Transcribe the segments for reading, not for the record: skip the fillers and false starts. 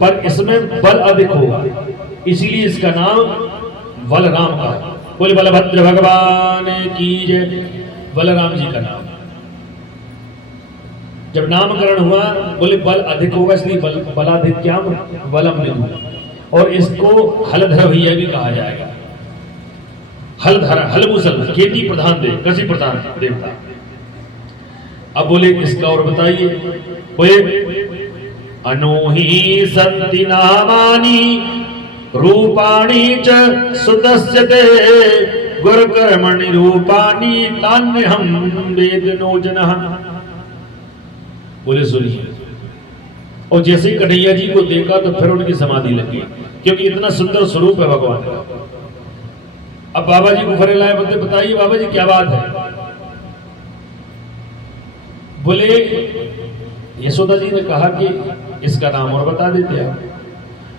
पर इसमें बल अधिक होगा, इसीलिए इसका नाम बलराम का। बोले बलभद्र भगवान की जय। बलराम जी का नाम जब नामकरण हुआ, बोले बल अधिक होगा, इसलिए बलाधिक्याम बलम विदु, और इसको हलधर भैया भी कहा जाएगा। हलधर हलमुसल, खेती प्रधान देव, कृषि प्रधान देवता। अब बोले इसका और बताइए। बोले अनोही संति नामानि रूपाणि च सुदस्यते गुरुकर्मणि रूपाणि तान्यहं वेदनो जनः। बोले सुनिए, और जैसे ही कन्हैया जी को देखा तो फिर उनकी समाधि लगी, क्योंकि इतना सुंदर स्वरूप है भगवान का। अब बाबा जी को फरे लाए, बोलते बताइए बाबा जी क्या बात है। बोले यशोदा जी ने कहा कि इसका नाम और बता देते आप।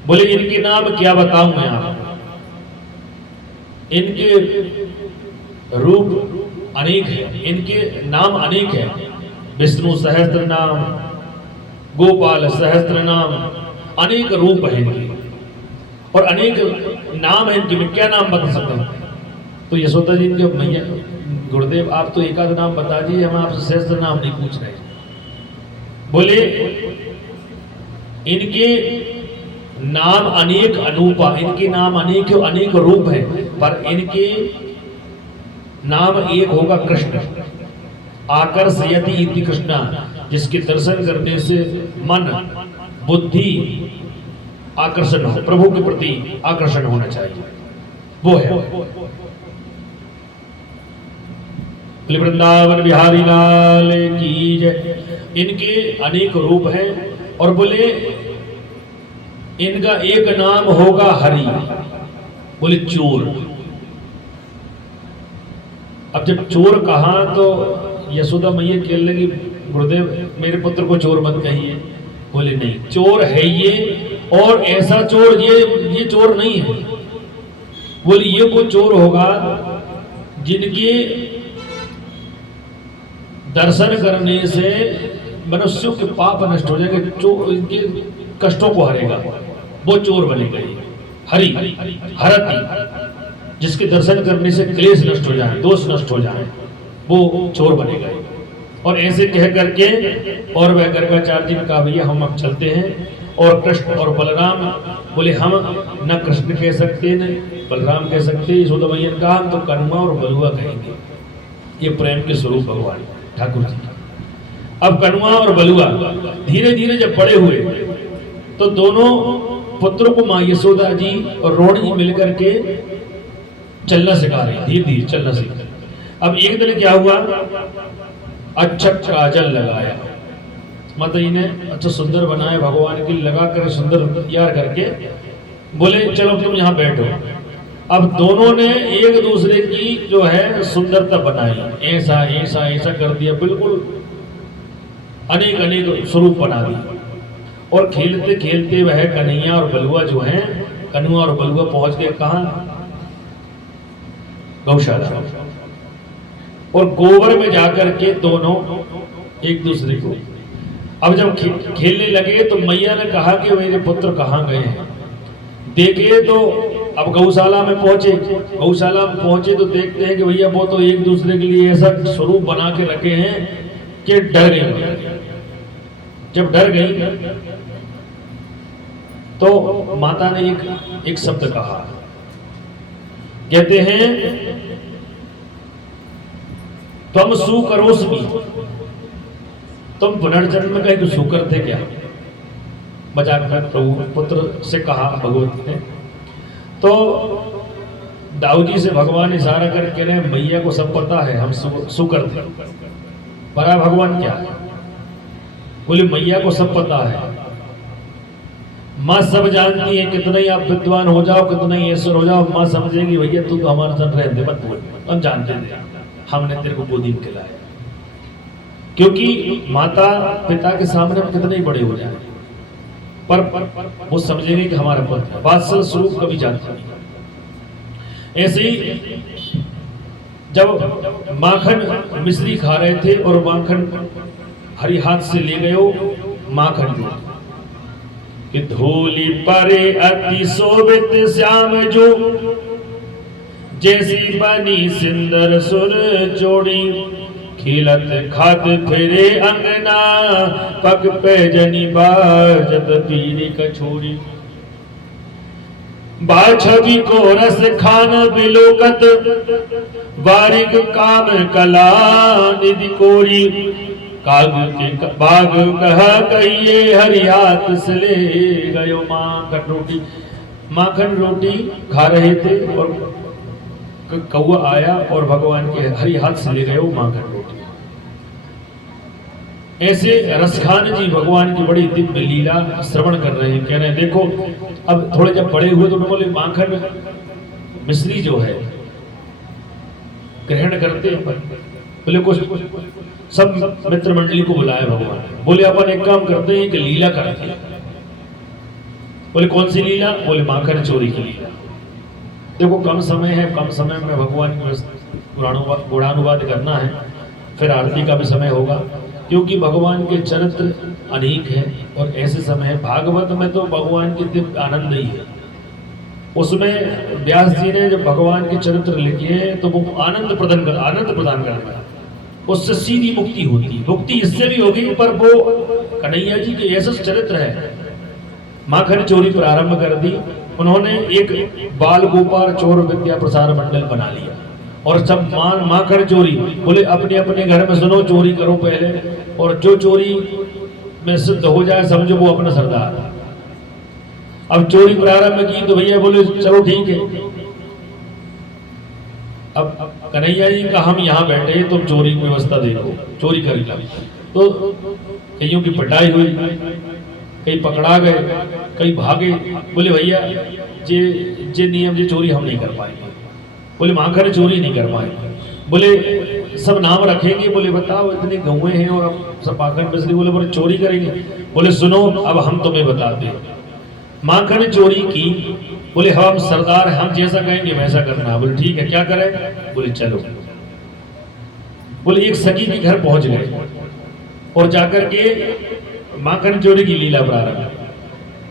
बोले इनके नाम क्या बताऊं मैं आप, इनके रूप अनेक है, इनके नाम अनेक है। विष्णु सहस्त्र नाम, गोपाल सहस्त्र नाम, अनेक रूप है इनके और अनेक नाम है इनके। मैं क्या नाम बता सकता हूं। तो यशोदा जी इनके मैया गुरुदेव आप तो एक आध नाम बता दीजिए, हम आपसे सहस्त्र नाम नहीं पूछ रहे। बोले इनके नाम अनेक अनूपा, इनके नाम अनेक अनेक रूप है, पर इनके नाम एक होगा कृष्ण। आकर्षयति इति कृष्णा, जिसके दर्शन करने से मन बुद्धि आकर्षण हो, प्रभु के प्रति आकर्षण होना चाहिए, वो है। वृंदावन बिहारी लाल की जय। इनके अनेक रूप हैं, और बोले इनका एक नाम होगा हरि। बोले चोर। अब जब चोर कहा तो यशोदा मैया कहने लगी गुरुदेव मेरे पुत्र को चोर मत कहिए। बोले नहीं, चोर है ये, और ऐसा चोर ये चोर नहीं है। बोले ये वो चोर होगा जिनके दर्शन करने से मनुष्यों के पाप नष्ट हो जाएंगे, इनके कष्टों को हरेगा, वो चोर बनेगा। हरि हरति, जिसके दर्शन करने से क्लेश नष्ट हो जाए, दोष नष्ट हो जाए, वो चोर बनेगा। और ऐसे कह करके और वह गर्गाचार्य जी ने कहा भैया हम अब चलते हैं। और कृष्ण और बलराम बोले हम न कृष्ण कह सकते न बलराम कह सकते। यशोदा मैया ने कहा हम तो कनुआ और बलुआ कहेंगे। ये प्रेम के स्वरूप भगवान ठाकुर जी। अब कनुआ और बलुआ धीरे धीरे जब बड़े हुए तो दोनों पुत्रों को माँ यशोदा जी और रोहिणी जी मिलकर के चलना सिखा रही, धीरे धीरे चलना सीखा। अब एक दिन क्या हुआ, अच्छा काजल लगाया, माता जी ने अच्छा सुंदर बनाया, भगवान की लगा कर सुंदर तैयार करके बोले चलो तुम यहाँ बैठो। अब दोनों ने एक दूसरे की जो है सुंदरता बनाई, ऐसा ऐसा ऐसा कर दिया, बिल्कुल अनेक अनेक स्वरूप बना दिया। और खेलते खेलते वह कन्हैया और बलुआ जो हैं, कनुआ और बलुआ पहुंच गए कहाँ, गौशाला। और गोबर में जाकर के दोनों एक दूसरे को, अब जब खेलने लगे तो मैया ने कहा कि मेरे पुत्र कहाँ गए हैं। देखे तो अब गौशाला में पहुंचे, गौशाला में पहुंचे तो देखते हैं कि भैया वो तो एक दूसरे के लिए ऐसा स्वरूप बना के रखे हैं कि डर गई। जब डर गई तो माता ने एक शब्द कहा, कहते हैं तुम सुकरोस्मि, तुम पुनर्जन्म में कहीं तो सुकर थे क्या। मजाक में प्रभु पुत्र से कहा भगवत ने। तो दाऊद जी से भगवान इशारा करके रहे मैया को सब पता है हम सुकर थे। बड़ा भगवान क्या है, बोले मैया को सब पता है, माँ सब जानती है। कितना ही आप विद्वान हो जाओ, कितना ही ऐश्वर हो जाओ, माँ समझेगी भैया तू तो हमारे साथ रहते मत बोल, हम जानते थे, हमने तेरे को गोदी में खिलाया। क्योंकि माता पिता के सामने हम कितने ही बड़े हो जाए, पर वो समझेंगे कि हमारा पुत्र वात्सल स्वरूप कभी जानता नहीं। ऐसे ही जब माखन मिश्री खा रहे थे और माखन हरी हाथ से ले गए माखन को, कि धूलि परे अति शोभित श्याम जो, जैसी बनी सिंदर सुर जोड़ी, खिलत खात फिरे अंगना, पग पे जनी बाजत पीरी कछोरी। बाछवी को रस खान बिलोकत, बारिक काम कला निधि कोरी, काग के बाग कहा कहिए हरियात से ले गयो माखन रोटी। माखन रोटी खा रहे थे और कौआ आया और भगवान के हरि हाथ से ले गयो माखन रोटी। ऐसे रसखान जी भगवान की बड़ी दिव्य लीला श्रवण कर रहे हैं, कह रहे हैं देखो। अब थोड़े जब बड़े हुए तो बोले माखन मिश्री जो है ग्रहण करते हैं, बोले कुछ सब मित्र मंडली को बुलाया भगवान, बोले अपन एक काम करते हैं कि लीला करते हैं। बोले कौन सी लीला? बोले माखन चोरी की लीला। देखो कम समय है, कम समय में भगवान की गुणानुवाद करना है, फिर आरती का भी समय होगा, क्योंकि भगवान के चरित्र अनेक हैं और ऐसे समय है। भागवत में तो भगवान की दिव्य आनंद ही है। उसमें व्यास जी ने जब भगवान के चरित्र लिखे हैं तो वो आनंद प्रदान करना है, उससे सीधी मुक्ति होती। मुक्ति इससे भी होगी, पर वो कन्हैया जी के ऐसा चरित्र है। माखन चोरी प्रारंभ कर दी उन्होंने, एक बाल गोपाल चोर विद्या प्रसार मंडल बना लिया और सब माखन चोरी। बोले अपने अपने घर में सुनो, चोरी करो पहले, और जो चोरी में सिद्ध हो जाए समझो वो अपना सरदार। अब चोरी प्रारंभ की तो भैया बोले चलो ठीक है। अब कन्हैया जी का हम यहाँ बैठे तुम चोरी की व्यवस्था देखो, चोरी कर लो। तो कईयों की पिटाई हुई, कई पकड़ा गए, कई भागे। बोले भैया जे नियम जे चोरी हम नहीं कर पाएंगे। बोले माखन चोरी नहीं कर पाएंगे। बोले सब नाम रखेंगे। बोले बताओ इतने गौए हैं और अब सब माखन मिश्री। बोले चोरी करेंगे। बोले सुनो अब हम तुम्हें बताते हैं, माखन चोरी की। बोले हम सरदार, हम जैसा कहेंगे वैसा करना। बोले ठीक है, क्या करें? बोले चलो। बोले एक सखी के घर पहुंच गए और जाकर के माखन चोरी की लीला प्रारंभ।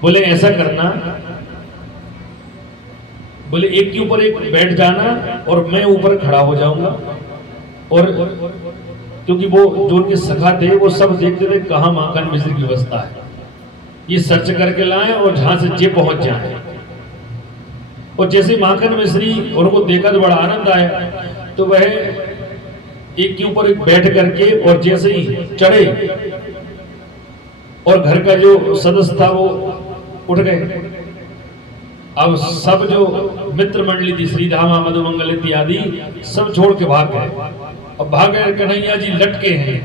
बोले ऐसा करना, बोले एक के ऊपर एक बैठ जाना और मैं ऊपर खड़ा हो जाऊंगा, और क्योंकि वो जो उनके सखा थे वो सब देखते थे कहाँ माखन मिश्री की व्यवस्था है, ये सर्च करके लाए और जहां से जे पहुंच जाए। और जैसे माखन मिश्री उनको देखा तो बड़ा आनंद आया, तो वह एक के ऊपर एक बैठ करके और जैसे ही चढ़े और घर का जो सदस्य था वो उठ गए। अब सब जो मित्र मंडली थी, श्रीधामा मधुमंगल इत्यादि, सब छोड़ के भाग गए। अब भाग गए, कन्हैया जी लटके हैं।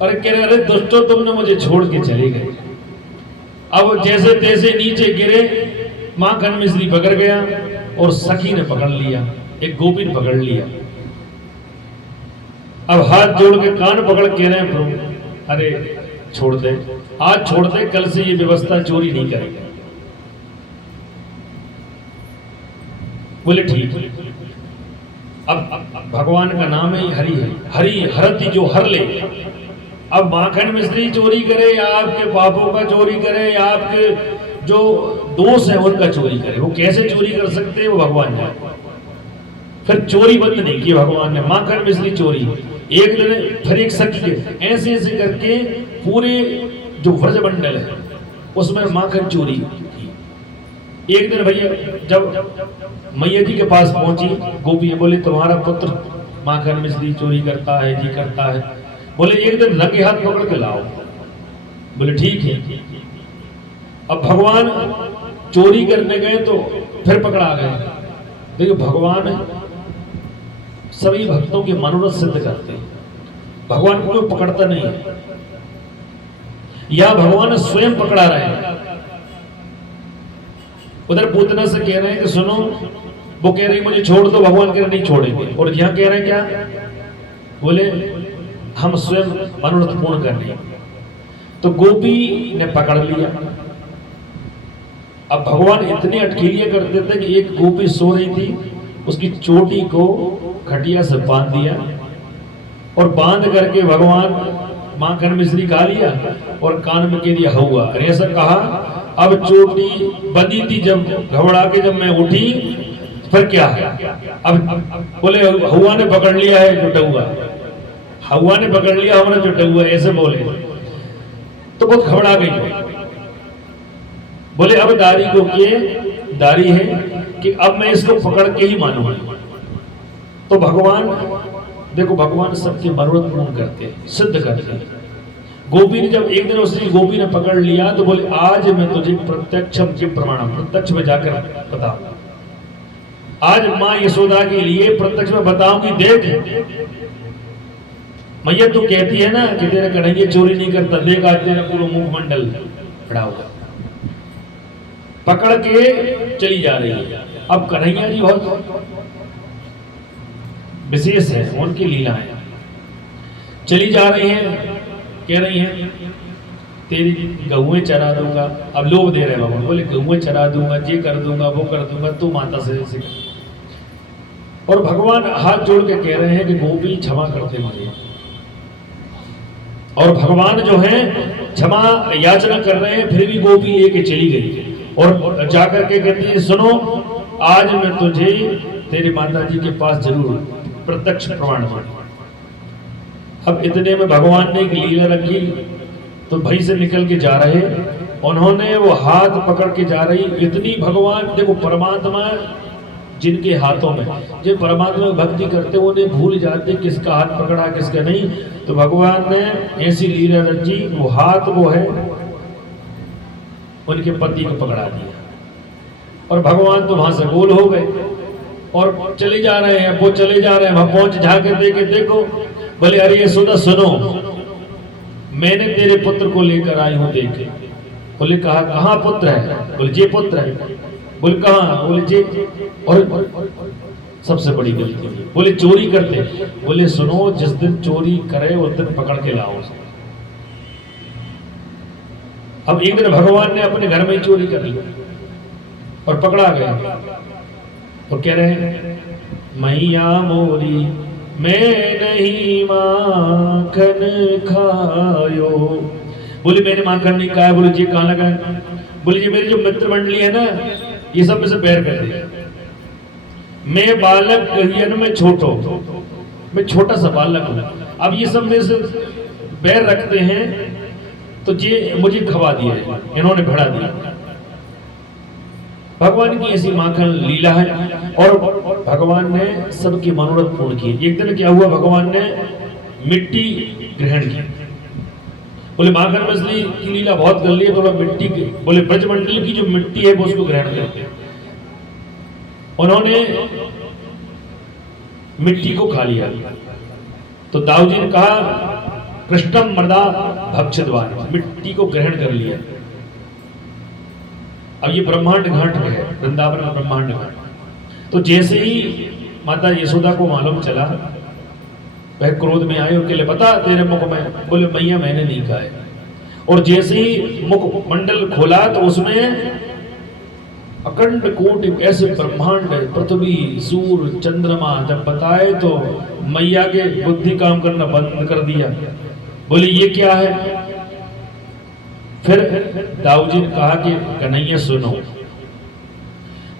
अरे कह रहे अरे दोस्तों तुमने मुझे छोड़ के चले गए। अब जैसे तैसे नीचे गिरे, माखन मिश्री पकड़ गया और सखी ने पकड़ लिया, एक गोपी ने पकड़ लिया। अब हाथ जोड़ के कान पकड़ के रहे प्रभु अरे छोड़ दे, आज छोड़ दे, कल से ये व्यवस्था चोरी नहीं करेंगे। बोले ठीक। अब भगवान का नाम है हरि है, हरि हरति जो हर ले। अब माखन मिश्री चोरी करे या आपके पापों का चोरी करे या आपके जो दोष है उनका चोरी करे, वो कैसे चोरी कर सकते हैं वो भगवान जाने। फिर चोरी बंद नहीं की भगवान ने, माखन मिश्री चोरी एक दिन, फिर एक सखी ऐसे ऐसे करके पूरे जो व्रज मंडल है उसमें माखन चोरी की। एक दिन भैया जब मैया जी के पास पहुंची गोपी, बोले तुम्हारा पुत्र माखन मिश्री चोरी करता है जी, करता है। बोले एक दिन रंगे हाथ पकड़ के लाओ। बोले ठीक है। अब भगवान चोरी करने गए तो फिर पकड़ा गए। देखिए भगवान सभी भक्तों के मनोरथ सिद्ध करते हैं, भगवान को कोई पकड़ता नहीं है, या भगवान स्वयं पकड़ा रहे हैं। उधर पूतना से कह रहे हैं कि सुनो, वो कह रही मुझे छोड़ दो, भगवान कह रहे नहीं छोड़ेंगे। और यहाँ कह रहे हैं क्या? बोले हम स्वयं मनोरथ पूर्ण कर लिया। तो गोपी ने पकड़ लिया। अब भगवान इतनी अटखेलियां करते थे कि एक गोपी सो रही थी, उसकी चोटी को खटिया से बांध दिया और बांध करके भगवान माखन मिश्री खा लिया और कान में कह दिया हुआ। अरे ऐसा कहा, अब चोटी बंधी थी, जब घबरा के जब मैं उठी फिर क्या है, अब बोले हुआ ने पकड़ लिया है चुटुआ, हुआ ने पकड़ लिया हमने चुटुआ, ऐसे बोले तो बहुत घबरा गई। बोले अब दारी को के दारी है कि अब मैं इसको पकड़ के ही मानूंगा। तो भगवान देखो, भगवान सबकी मनोरथ पूर्ण करते हैं, सिद्ध करते हैं। गोपी ने जब एक दिन उसने गोपी ने पकड़ लिया तो बोले आज मैं तुझे प्रत्यक्षम के प्रमाणम, प्रत्यक्ष में जाकर बताऊंगा। आज माँ यशोदा के लिए प्रत्यक्ष में बताऊंगी, देख मैया तू कहती है ना कि तेरा कन्हैया चोरी नहीं करता, देख आज तेरा पूरा मुखमंडल पड़ा हुआ। पकड़ के चली जा रही है। अब कन्हैया जी बहुत विशेष है, उनकी लीलाएं। चली जा रही हैं, कह रही हैं तेरी गहुएं चरा दूंगा। अब लोभ दे रहे भगवान, बोले गहुएं चरा दूंगा, ये कर दूंगा, वो कर दूंगा, तू माता से और भगवान हाथ जोड़ के कह रहे हैं कि गोपी क्षमा करते मारे। और भगवान जो है क्षमा याचना कर रहे हैं, फिर भी गोपी लेके चली गई और जाकर के कहती है सुनो, आज मैं तुझे तेरी माता जी के पास जरूर प्रत्यक्ष प्रमाण दूं। अब इतने में भगवान ने एक लीला रखी, तो भाई से निकल के जा रहे, उन्होंने वो हाथ पकड़ के जा रही। इतनी भगवान देखो, परमात्मा जिनके हाथों में, जो परमात्मा भक्ति करते वो उन्हें भूल जाते किसका हाथ पकड़ा किसका नहीं। तो भगवान ने ऐसी लीला रची, वो हाथ वो है उनके पति को पकड़ा दिया और भगवान तो वहां से गोल हो गए और चले जा रहे हैं। वो चले जा रहे हैं, वहां पहुंच झाके देखे, देखो बोले अरे यशोदा सुनो, मैंने तेरे पुत्र को लेकर आई हूं, देखे। बोले कहाँ पुत्र है? बोले जे पुत्र है। बोले कहाँ? बोले जे। और सबसे बड़ी गलती, बोले चोरी करते। बोले सुनो, जिस दिन चोरी करे उस दिन पकड़ के लाओ। अब एक दिन भगवान ने अपने घर में ही चोरी कर ली और पकड़ा गया और कह रहे हैं मैया मोरी मैं नहीं माखन खायो। बोले मैंने माखन नहीं खाया। बोले जी कहाँ लगा? बोले जी मेरी जो मित्र मंडली है ना, ये सब में से बैर कर दिया। मैं बालक कहियन में छोटो, मैं छोटा सा बालक हूं। अब ये सब में से बैर रखते हैं, तो ये मुझे खवा दिया, इन्होंने भड़ा दिया। भगवान की ऐसी माखन लीला है और भगवान ने सबकी मनोरथ पूर्ण की। एक दिन क्या हुआ, भगवान ने मिट्टी ग्रहण की। बोले माखन मछली की लीला बहुत कर ली है, थोड़ा मिट्टी की, बोले ब्रजमंडल की जो मिट्टी है वो उसको ग्रहण करते हैं। उन्होंने मिट्टी को खा लिया। तो दाऊ जी ने कहा कृष्णम मृदा भक्षितवान, मिट्टी को ग्रहण कर लिया। अब ये ब्रह्मांड घाट है, वृंदावन में ब्रह्मांड घाट। तो जैसे ही माता यशोदा को मालूम चला, वह क्रोध में आए और के लिए बता तेरे मुख में। बोले मैया मैंने नहीं खाए। और जैसे ही मुख मंडल खोला तो उसमें अखंड कोटि ऐसे ब्रह्मांड, पृथ्वी, सूर्य, चंद्रमा जब बताए तो मैया के बुद्धि काम करना बंद कर दिया। बोले ये क्या है? फिर दाऊ जी ने कहा कि कन्हैया सुनो,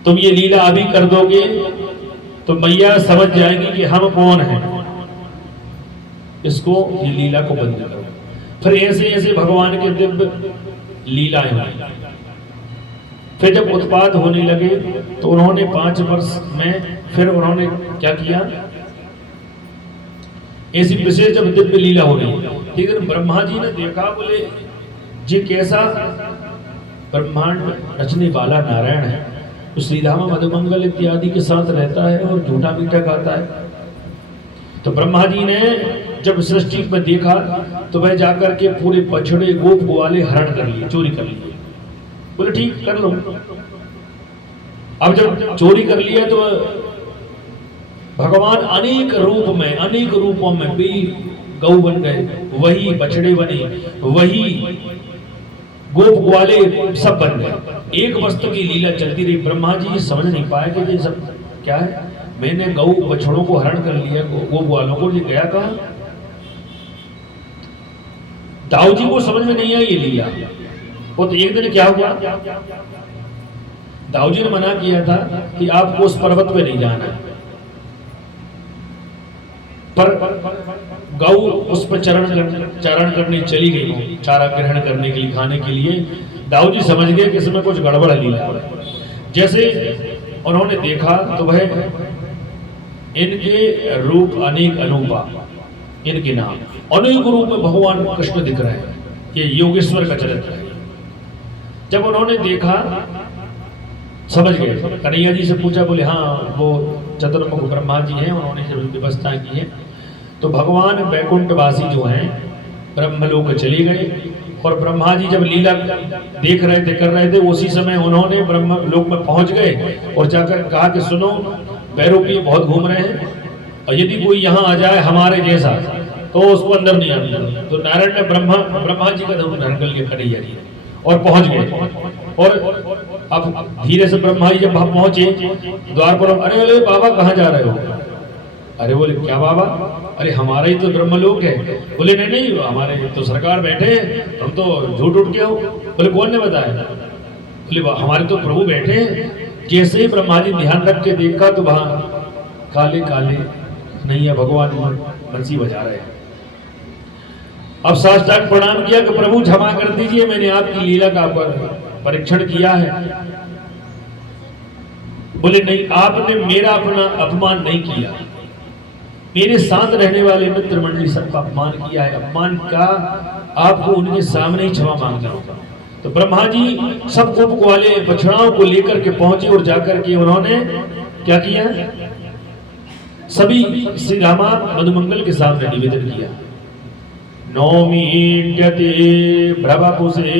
तुम ये लीला अभी कर दोगे तो मैया समझ जाएंगी कि हम कौन हैं, इसको ये लीला को बंद करो। फिर ऐसे ऐसे भगवान के दिव्य लीलाएं हुई। फिर जब उत्पाद होने लगे तो उन्होंने 5 वर्ष में फिर उन्होंने क्या किया, ऐसी विशेष जब दिव्य लीला हो रही, लेकिन ब्रह्मा जी ने देखा, बोले जी कैसा ब्रह्मांड रचने वाला नारायण है, तो श्रीधाम मधुमंगल इत्यादि के साथ रहता है और झूठा मीठा खाता है। तो ब्रह्मा जी ने जब सृष्टि में देखा तो वह जाकर के पूरे बछड़े गोप ग्वाले हरण कर लिए, चोरी कर लिए। बोले ठीक कर लो। अब जब चोरी कर लिया तो भगवान अनेक रूप में, अनेक रूपों में भी गौ बन गए, वही बछड़े बने, वही गोप ग्वाले सब बन गए। एक वस्तु की लीला चलती रही। ब्रह्मा जी समझ नहीं पाए कि ये सब क्या है। मैंने गौ बछड़ों को हरण कर लिया, गोप ग्वालों को, ये गया कहाँ? दाऊ जी को समझ में नहीं आई ये लीला। वो तो एक दिन क्या हुआ, दाऊ जी ने मना किया था कि आपको उस पर्वत पे नहीं जाना है, पर गौ उस पर चारण करने चली गई, चारा ग्रहण करने के लिए, खाने के लिए। दाऊ जी समझ गए कि इसमें कुछ गड़बड़ लीला है। जैसे उन्होंने देखा तो वह इनके रूप अनेक अनूपा, इनके नाम अनेक रूप में भगवान कृष्ण दिख रहे हैं। ये योगेश्वर का चरित्र है। जब उन्होंने देखा समझ गए। कन्हैया जी से पूछा, बोले हाँ वो चतुर्मुख ब्रह्मा जी हैं, उन्होंने जब व्यवस्था की है। तो भगवान वैकुंठवासी जो हैं ब्रह्मलोक चले गए, और ब्रह्मा जी जब लीला देख रहे थे, कर रहे थे, उसी समय उन्होंने ब्रह्मलोक में पहुंच गए और जाकर कहा कि सुनो, वैरूपी बहुत घूम रहे हैं, और यदि कोई यहाँ आ जाए हमारे जैसा तो उसको अंदर नहीं आना। तो नारायण ने ब्रह्मा जी का धारण कर लिया कन्हैया जी, और पहुंच गए। और अब धीरे से ब्रह्मा जी जब वहां पहुंचे द्वार पर, अरे अरे बाबा कहाँ जा रहे हो? अरे बोले क्या बाबा? अरे हमारा ही तो ब्रह्मलोक है। बोले नहीं नहीं, हमारे तो सरकार बैठे हैं, हम तो झूठ उठ के हो। बोले कौन ने बताया? बोले हमारे तो प्रभु बैठे हैं। जैसे ही ब्रह्मा जी ध्यान रख के देखा तो वहां काले काले नहीं है, भगवान बंसी बजा रहे हैं। अब साष्टांग प्रणाम किया कि प्रभु क्षमा कर दीजिए, मैंने आपकी लीला का परीक्षण किया है। बोले नहीं, आपने मेरा अपना अपमान नहीं किया, मेरे साथ रहने वाले मित्र मंडली सबका अपमान किया है। अपमान का आपको उनके सामने ही क्षमा मांगना होगा। तो ब्रह्मा जी सब गोप वाले बछड़ाओं को लेकर के पहुंचे, और जाकर के उन्होंने क्या किया, सभी श्री रामा मधुमंगल के सामने निवेदन किया। नौमीड्यते भ्रवपुषे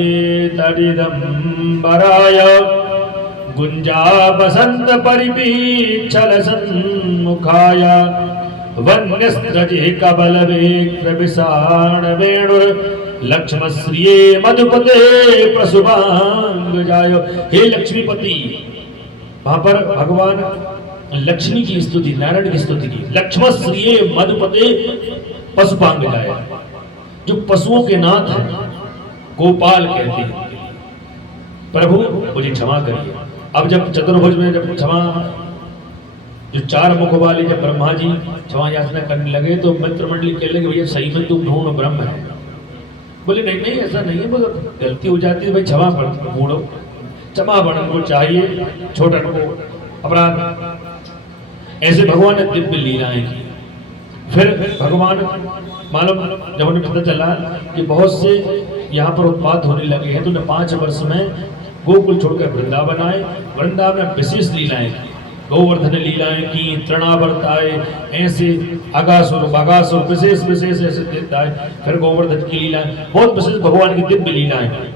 तडिदंबराय गुंजा बसंत परिपीच्छल सन्मुखाय वन्यस्त्रजे कबलवेक्त्र विषाण वेणुर लक्ष्मश्रिये मधुपते प्रसुभांगजाय। हे लक्ष्मीपति, वहां पर भगवान लक्ष्मी की स्तुति, नारायण की स्तुति की। लक्ष्मश्रिये मधुपते पशुपांगजाय, जो पशुओं के नाथ हैं, गोपाल कहते हैं। प्रभु मुझे क्षमा करिए। अब जब चतुर्भुज में जब क्षमा, जो चार मुख वाले जब ब्रह्मा जी क्षमा याचना करने लगे, तो मित्र मंडली कहने लगे भैया सही में तुम ढूंढो ब्रह्म है। बोले नहीं नहीं ऐसा नहीं है, बोले गलती हो जाती है भाई, क्षमा ढूंढो। क्षमा बड़न को चाहिए, छोटन को अपराध। ऐसे भगवान ने दिव्य लीलाएं की। फिर भगवान मालूम जब उन्हें पता चला कि बहुत से यहाँ पर उत्पात होने लगे हैं, तो उन्हें 5 वर्ष में गोकुल छोड़कर वृंदावन आए। वृंदावन में विशेष लीलाएं की, गोवर्धन लीलाएं की, तृणावर्त आए, ऐसे अगासुर बगासुर विशेष विशेष ऐसे दिन आए। फिर गोवर्धन की लीलाएं, बहुत विशेष भगवान की दिव्य लीलाएं की।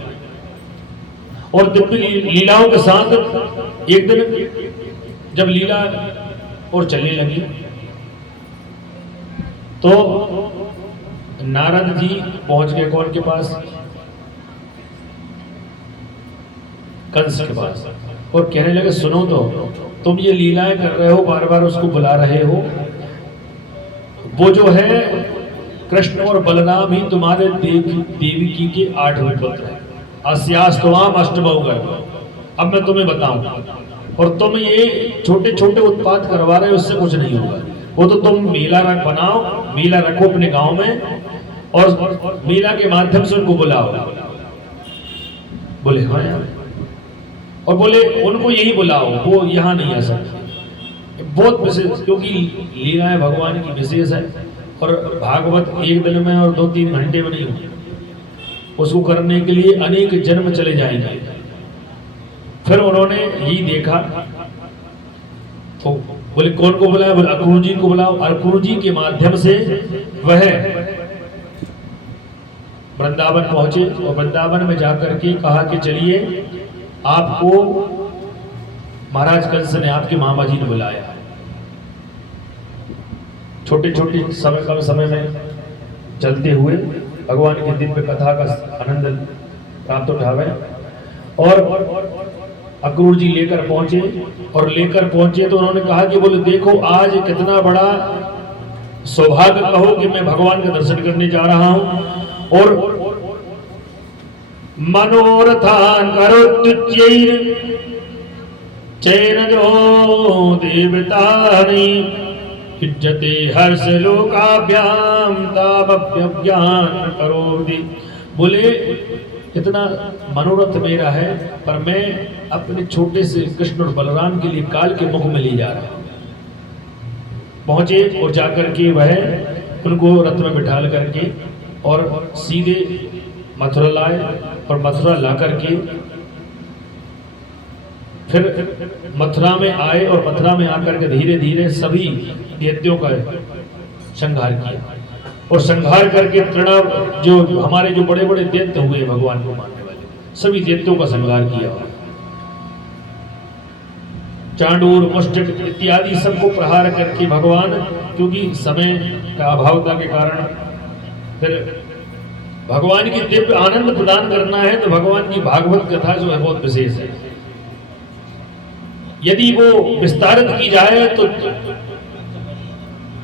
और दिव्य लीलाओं के साथ एक दिन जब लीला और चलने लगी, तो नारद जी पहुंच गए कौन के पास? कंस के पास। और कहने लगे सुनो तो, तुम ये लीलाएं कर रहे हो, बार बार उसको बुला रहे हो, वो जो है कृष्ण और बलराम ही तुम्हारे देवकी के 8वें पुत्र हैं। अस्यास्तवाम अष्टमौ गर्भ। अब मैं तुम्हें बताऊं, और तुम ये छोटे छोटे उत्पाद करवा रहे हो, उससे कुछ नहीं होगा। वो तो तुम मेला बनाओ, मेला रखो अपने गांव में, और मेला के माध्यम से उनको बुलाओ। बोले हाँ यार, और बोले उनको यही बुलाओ, वो यहाँ नहीं आ सकते। बहुत विशेष, क्योंकि लीलाएं भगवान की विशेष है, और भागवत एक दिन में और 2-3 घंटे में नहीं होती। उसको करने के लिए अनेक जन्म चले जाएंगे। फिर उन्होंने यही देखा, तो बोले कौन को बुलाया? बोले अक्रूर जी को बुलाओ। अक्रूर जी के माध्यम से वह वृंदावन पहुंचे, और वृंदावन में जाकर के कहा कि चलिए आपको महाराज कंस ने, आपके मामा जी ने बुलाया। छोटे छोटे समय कम समय में चलते हुए भगवान की दिव्य कथा का आनंद प्राप्त उठावे। और अक्रूर जी लेकर पहुंचे, और लेकर पहुंचे तो उन्होंने कहा कि बोले देखो आज कितना बड़ा सौभाग्य कहो कि मैं भगवान का दर्शन करने जा रहा हूं, और मनोरथान करोत्युच्चैर चैन जो देवतानि इज्जते हर्ष लोकाभ्याम तावप्यज्ञान करोति। बोले इतना मनोरथ मेरा है, पर मैं अपने छोटे से कृष्ण और बलराम के लिए काल के मुख में ले जा रहा हूं। पहुंचे और जाकर के वह उनको रथ में बिठाल करके और सीधे मथुरा लाए, और मथुरा ला करके फिर मथुरा में आए, और मथुरा में आकर के धीरे धीरे सभी दैत्यों का संहार किया। और संहार करके तृणा जो हमारे जो बड़े बड़े दैत्य हुए भगवान को मानने वाले, सभी दैत्यों का संहार किया। चांडूर मुष्टिक इत्यादि सबको प्रहार करके भगवान, क्योंकि समय का अभावता के कारण, फिर भगवान की दिव्य आनंद प्रदान करना है तो भगवान की भागवत कथा जो है बहुत विशेष है। यदि वो विस्तारित की जाए तो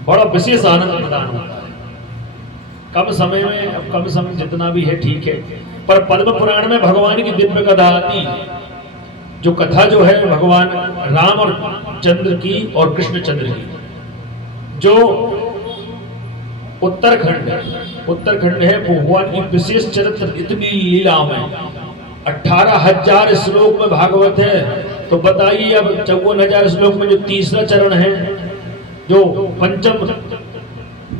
बड़ा विशेष आनंद प्रदान होता है। कम समय में, अब कम समय जितना भी है ठीक है, पर पद्म पुराण में भगवान की दिव्य कथा आती, जो कथा जो है भगवान राम और चंद्र की और कृष्ण चंद्र की, जो उत्तरखंड है, भगवान की विशेष चरित्र इतनी लीलाओं में 18,000 श्लोक में भागवत है। तो बताइए अब 54,000 श्लोक में जो तीसरा चरण है, जो पंचम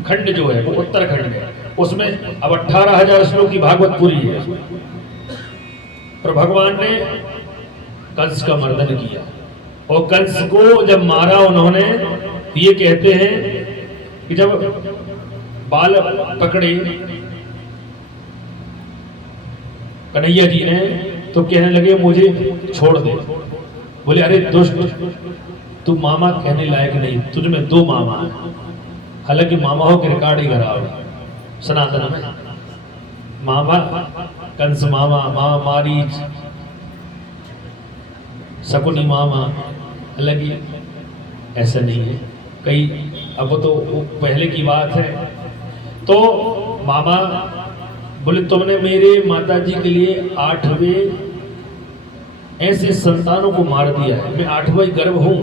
खंड जो है वो उत्तरखंड है, उसमें अब 18,000 श्लोक की भागवत पूरी है। और भगवान ने कंस का मर्दन किया, और कंस को जब मारा उन्होंने, ये कहते हैं कि जब बाल पकड़े कन्हैया जी ने तो कहने लगे मुझे छोड़ दे। बोले अरे दुष्ट, तू मामा कहने लायक नहीं, तुझ में 2 मामा है। हालांकि मामाओं के रिकॉर्ड ही खराब है सनातन में। मामा कंस मामा, मामा मारीच, शकुनी मामा, हालांकि ऐसा नहीं है कई, अब तो पहले की बात है। तो मामा बोले तुमने मेरे माताजी के लिए 8वें ऐसे संतानों को मार दिया है, मैं 8वां गर्भ हूं,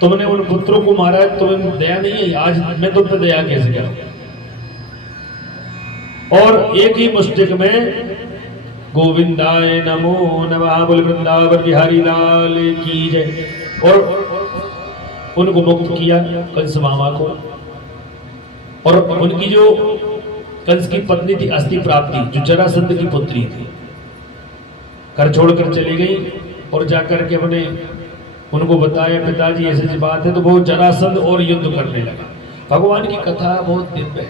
तुमने उन पुत्रों को मारा है, तुम्हें दया नहीं है, आज मैं तुम पे दया कैसे करूं। और एक ही मुष्टिक में गोविंदाय नमो नमः, बोल वृंदावन बिहारी लाल की जय, और उनको मुक्त किया कंस मामा को। और उनकी जो कंस की पत्नी थी अस्थि प्राप्ति, जो जरासंध की पुत्री थी, घर छोड़कर चली गई, और जाकर के अपने उनको बताया पिताजी ऐसी बात है, तो वो जरासंध और युद्ध करने लगा। भगवान की कथा बहुत दिव्य है।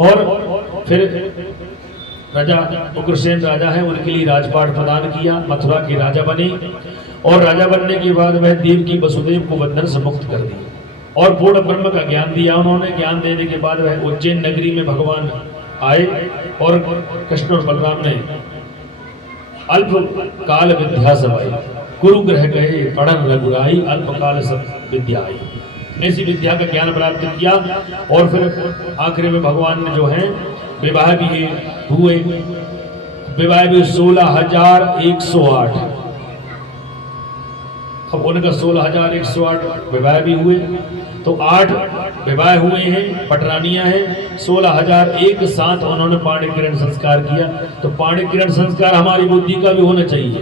और फिर राजा उग्रसेन राजा है, उनके लिए राजपाट प्रदान किया, मथुरा के राजा बने, और राजा बनने के बाद वह देव की वसुदेव को बंधन से मुक्त कर दिया, और पूर्ण ब्रह्म का ज्ञान दिया उन्होंने। ज्ञान देने के बाद वह उज्जैन नगरी में भगवान आए, और कृष्ण और बलराम ने अल्प काल विद्या सभाई, गुरु ग्रह गए पढ़न रघुराई, अल्प काल सब विद्या आई। ऐसी विद्या का ज्ञान प्राप्त किया, और फिर आखिर में भगवान ने जो है विवाह भी हुए। विवाह भी 16,108, अब उनका 16,108 विवाह भी हुए, तो 8 विवाह हुए हैं, पटरानियां हैं, 16,001 साथ उन्होंने पाणी किरण संस्कार किया। तो पाणी किरण संस्कार हमारी बुद्धि का भी होना चाहिए,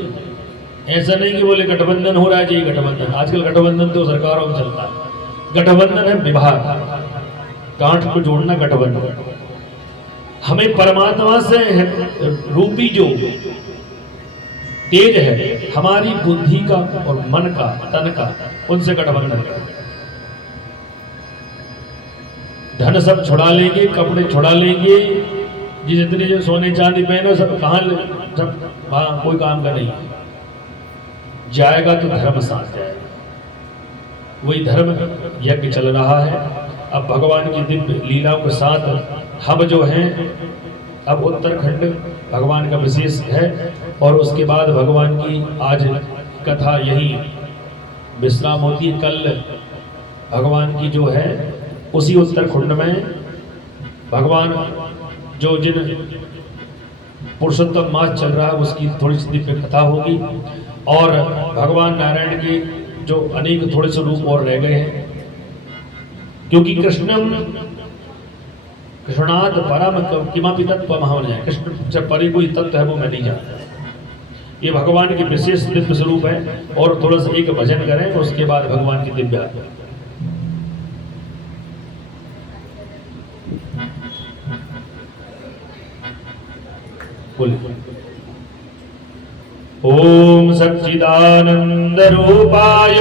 ऐसा नहीं कि बोले गठबंधन हो रहा है, यही गठबंधन। आजकल गठबंधन तो सरकारों में चलता है। गठबंधन है विवाह, गांठ को जोड़ना गठबंधन। हमें परमात्मा से रूपी जो तेज है, हमारी बुद्धि का और मन का, तन का, उनसे गठबंधन करना। धन सब छुड़ा लेंगे, कपड़े छुड़ा लेंगे, जितने जो सोने चांदी पहने सब कहाँ, सब वहां कोई काम का नहीं जाएगा, तो धर्म साथ जाएगा। वही धर्म यज्ञ चल रहा है। अब भगवान की दिव्य लीलाओं के साथ हम जो हैं, अब उत्तरखंड भगवान का विशेष है, और उसके बाद भगवान की आज कथा यही विश्राम होती है। कल भगवान की जो है उसी उत्तरखंड में भगवान जो जिन पुरुषोत्तम मास चल रहा है उसकी थोड़ी सी दिव्य कथा होगी, और भगवान नारायण की जो अनेक थोड़े से रूप और रह गए हैं, क्योंकि कृष्णाद परम किमापि तत्त्वमहं है, कृष्ण से परे कोई तत्व है वो मैं नहीं जानता। ये भगवान की विशेष दिव्य स्वरूप है। और थोड़ा सा एक भजन करें, उसके बाद भगवान की दिव्य ओम सच्चिदानंद रूपाय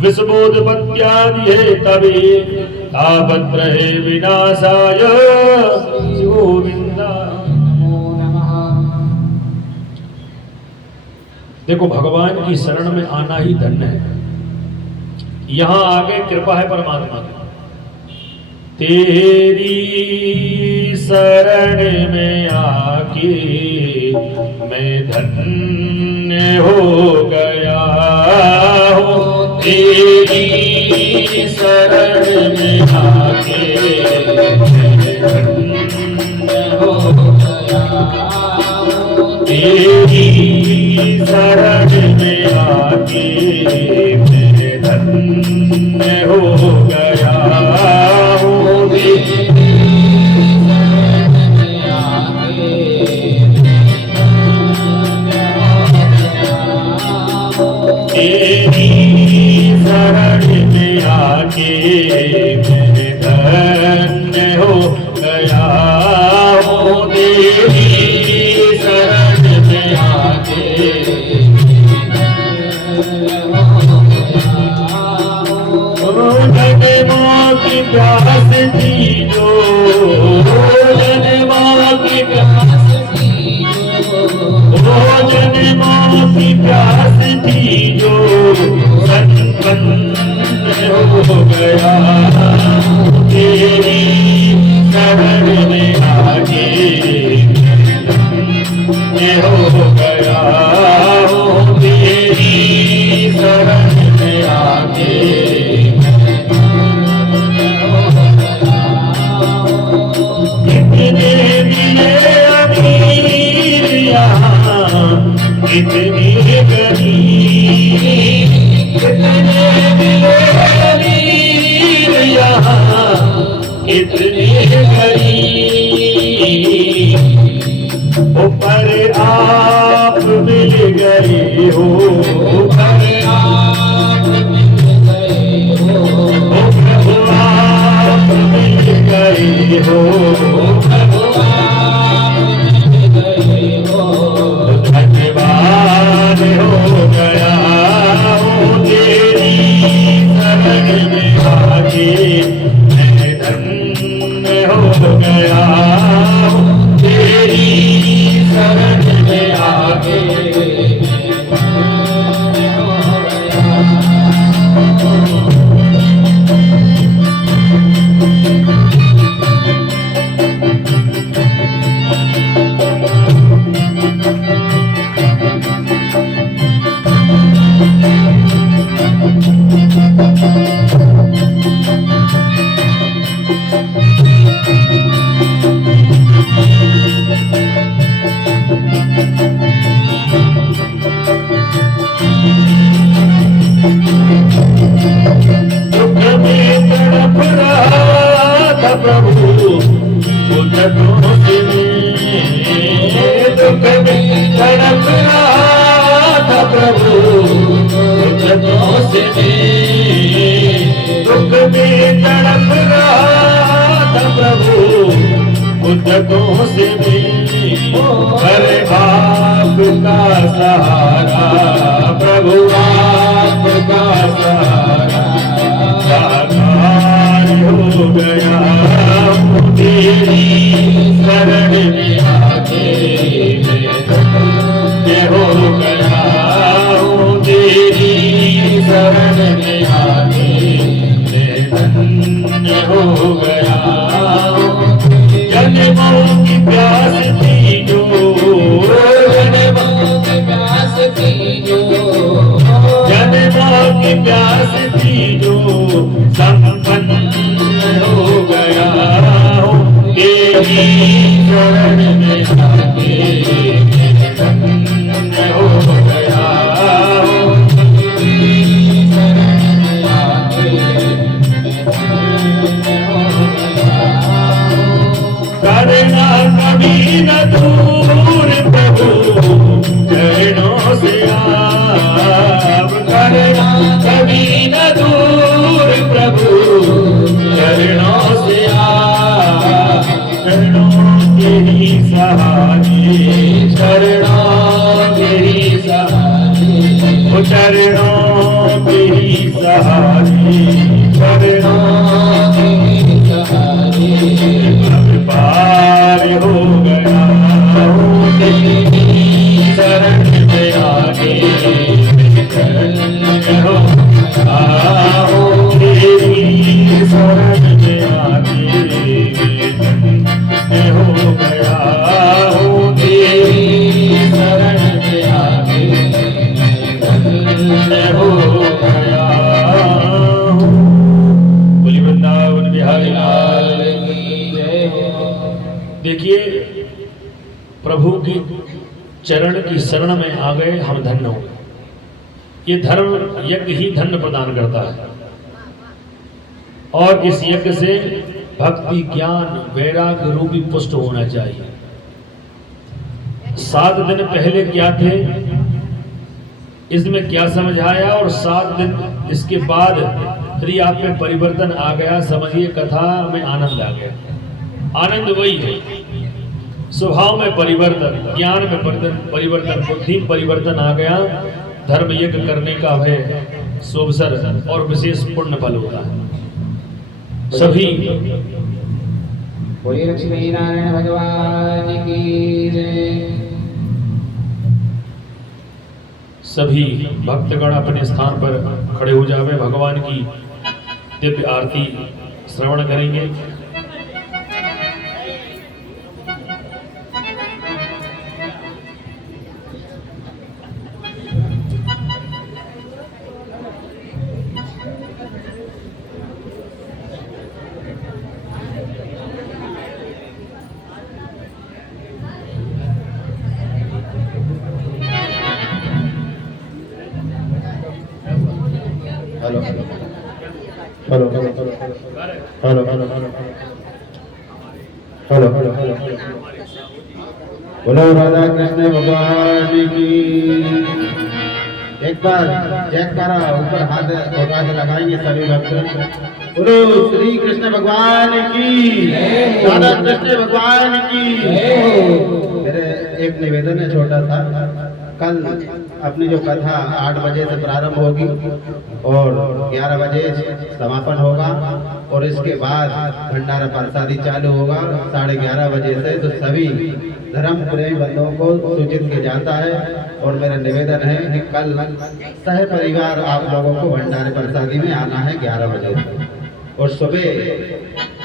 विश्वोत्पत्त्यादिहेतवे तापत्रये विनाशाय गोविंदा। देखो भगवान की शरण में आना ही धन्य है। यहां आगे कृपा है परमात्मा की। तेरी शरण में आके मैं धन्य हो गया हूँ। तेरी शरण में आके मैं धन्य हो गया हूँ। तेरी शरण में आके मैं धन्य हो गया हूँ। तेरी शरण में आके मैं धन्य हो गया हूँ। तेरी शरण में आके जन्मों की प्यास थी जो, जन्मों की प्यास थी जो, जन्मों की प्यास थी जो संपन्न हो गया। तेरी शरण में आके मैं हो गया हूँ। तेरी शरण में आके कितने दिए अमीर यहाँ, कितने गरीब, कितने दिए अमीर यहाँ, कितने गरीब, ऊपर आप मिल गए हो, ऊपर आप मिल गए हो, प्रभु आप मिल गए हो, प्रभु आप मिल गए हो। धन्यवाद हो गया हूँ। तेरी शरण में आके मैं धन्य हो गया हूँ। तेरी शरण में आके सहारा प्रभु आपका सहारा साकार हो गया। तेरी शरण में आके मैं हो गया हूँ। तेरी शरण में आके मैं धन्य हो गया हूँ। जन्मों की प्यास थी जो, जन्मों की प्यास थी जो, जन्मों की प्यास थी जो संपन्न हो गया हूँ। तेरी चरणों से आप करना कभी न दूर प्रभु चरणों से आप चरणों के ही सहारे चरणों के ही सहारे चरणों के ही सहारे चरणों के ही सहारे अब पार हो गया हूँ तेरी शरण में आगे हो आओ तेरी शरण में आगे हो गया हूँ तेरी शरण में आगे हो गया हूँ। बोलिए वृंदावन बिहारी लाल की जय हो। देखिए प्रभु की चरण की शरण में आ गए हम धन्य हो गए। ये धर्म यज्ञ ही धन्य प्रदान करता है और इस यज्ञ से भक्ति ज्ञान वैराग्य रूपी पुष्ट होना चाहिए। 7 दिन पहले क्या थे, इसमें क्या समझ आया और 7 दिन इसके बाद यदि आप में परिवर्तन आ गया, समझिए कथा में आनंद आ गया। आनंद वही है, स्वभाव में परिवर्तन, ज्ञान में परिवर्तन, बुद्धि में परिवर्तन आ गया। धर्म यज्ञ करने का है शुभसर और विशेष पुण्य फल होता है। सभी बोलिए लक्ष्मी नारायण भगवान की जय। सभी भक्तगण अपने स्थान पर खड़े हो जावे, भगवान की दिव्य आरती श्रवण करेंगे। Hello hello hello hello hello hello hello बोलो राधा कृष्ण भगवान की। एक बार जयकारा ऊपर हाथ उठा के लगाएंगे सभी भक्त। बोलो श्री कृष्ण भगवान की, राधा कृष्ण भगवान की। मेरे एक निवेदन है छोटा सा। कल अपनी जो कथा 8 बजे से प्रारंभ होगी और 11 बजे समापन होगा और इसके बाद भंडारा प्रसादी चालू होगा 11:30 बजे से। तो सभी धर्म प्रेमी बंधुओं को सूचित किया जाता है और मेरा निवेदन है कि कल सह परिवार आप लोगों को भंडारे प्रसादी में आना है 11 बजे और सुबह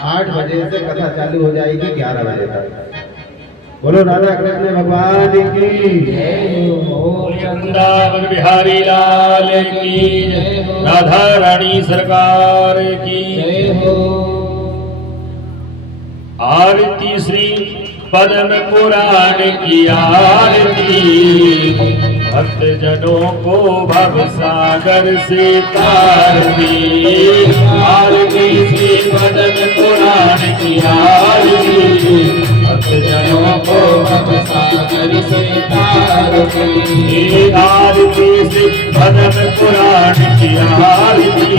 8 बजे से कथा चालू हो जाएगी 11 बजे तक। बोलो राधा कृष्ण भगवान की, वृंदावन बिहारी लाल की, राधा रानी सरकार की। आरती श्री पद्म पुराण की आरती, भक्त जनों को भव सागर से तारती। आरती श्री पद्म पुराण की आरती, भक्त जनों को भव सागर से तारती। आरती श्री पद्म पुराण की आरती,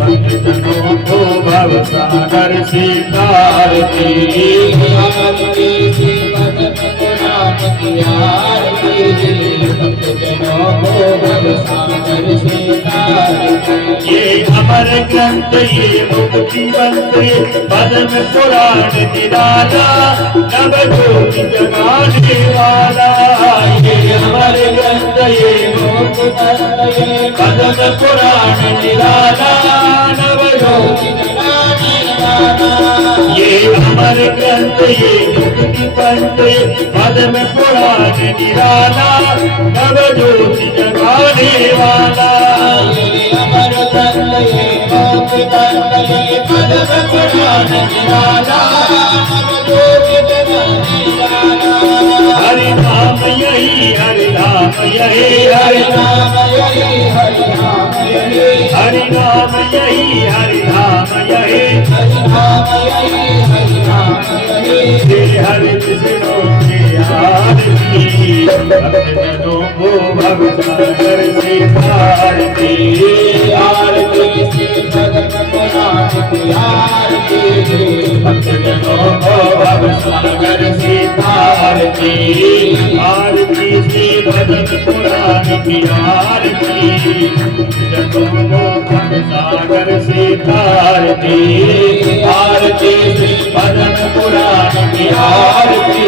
भक्त जनों को भव सागर से तारती। आरती श्री पद्म पुराण की आरती, भक्त जनों को भव सागर से तारती। ये अमर ग्रंथ ये मुक्ति मंत्र पद्म पुराण निराला, नव ज्योति जगाने वाला। ये अमर ग्रंथ ये मुक्ति मंत्र पद्म पुराण निराला, नव ज्योति जगाने वाला। ये अमर ग्रंथ ये मुक्ति मंत्र पद्म पुराण निराला, नव ज्योति जगाने वाला। ये अमर ग्रंथ ये मुक्ति मंत्र पद्म पुराण निराला, नव ज्योति जगाने वाला। हरि नाम यही हरि नाम यही हरि नाम यही हरि नाम यही हरि नाम यही हरि नाम यही हरि नाम यही हरि नाम यही। हरि कृष्ण के आरती भक्तजनों को भवसागर से तारती आरती श्री भगत पुराण की आरती भक्तजनों को भवसागर से तारती आरती श्री भगत पुराण की आरती भक्तजनों को भवसागर से तारती आरती श्री भगत पुराण की आरती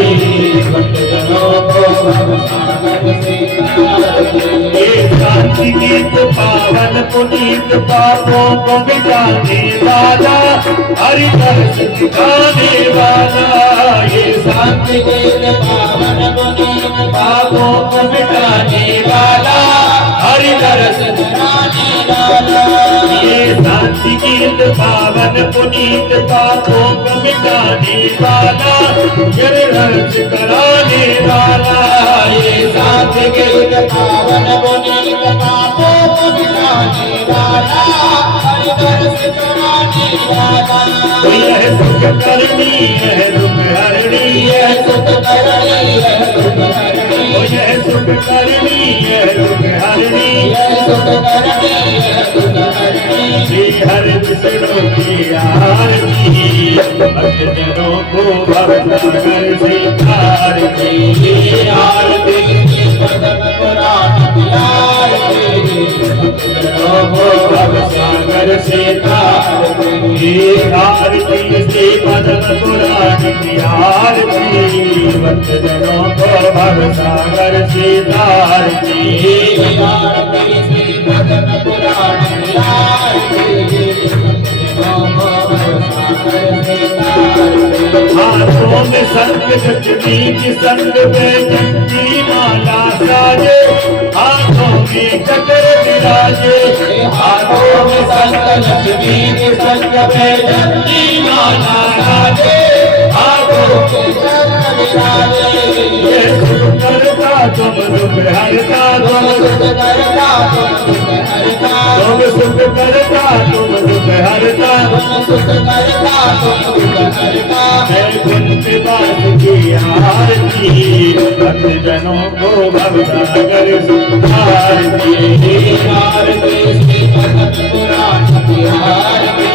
भक्तजनों को भवसागर से तारती शांति गीत पावन पुनीत पापों को मिटाने वाला हरि दर्श दिखाने वाला ये शांति गीत पावन पुनीत पापों को मिटाने वाला हरि दर्श दिखाने वाला ये शांति गीत पावन पुनीत पापों को मिटाने वाला हरि दर्श कराने वाला ये शांति गीत पावन पुनीत पापों को मिटाने वाला हरि दर्श कराने वाला यह सुख करनी है दुख हरणी यह सुख करनी है दुख हरणी यह सुख करनी है दुख हरणी यह सुख करनी है दुख हरणी श्री हरि विष्णु की आरती भक्तजनों को भवसागर से तारती आरती भगत पुराण की आरती भक्तजनों को भवसागर से तारती आरती श्री भगत पुराण की आरती भक्तजनों को भवसागर से तारती आरती श्री भगत पुराण की आरती भक्तजनों को भवसागर से तारती हाथों में संग चटनी की संग में चंदी माला साजे हाथों में चक्र विराजे हाथों में संत लक्ष्मी के संग में चंदी माला साजे हाथों में चक्र विराजे ये सुख करता तुम दुख हरता तुम सुख करता तुम सुख हरता तुम सुख करता तुम दुख हरता तुम सुख करता तुम सुख हरता मैं कुंत बात की आरती भक्तजनों को भवसागर से तारती आरती श्री भगत पुराण की आरती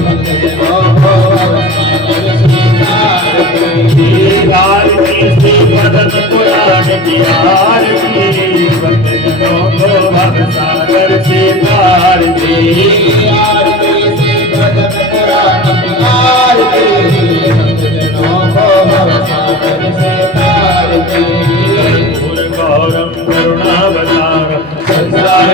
भक्तजनों को भवसागर से तारती आरती श्री भगत पुराण की आरती भक्तजनों को भवसागर से तारती आरती श्री भगत पुराण की आरती भक्तजनों को भवसागर से तारती गौरम करुणावतारम संसार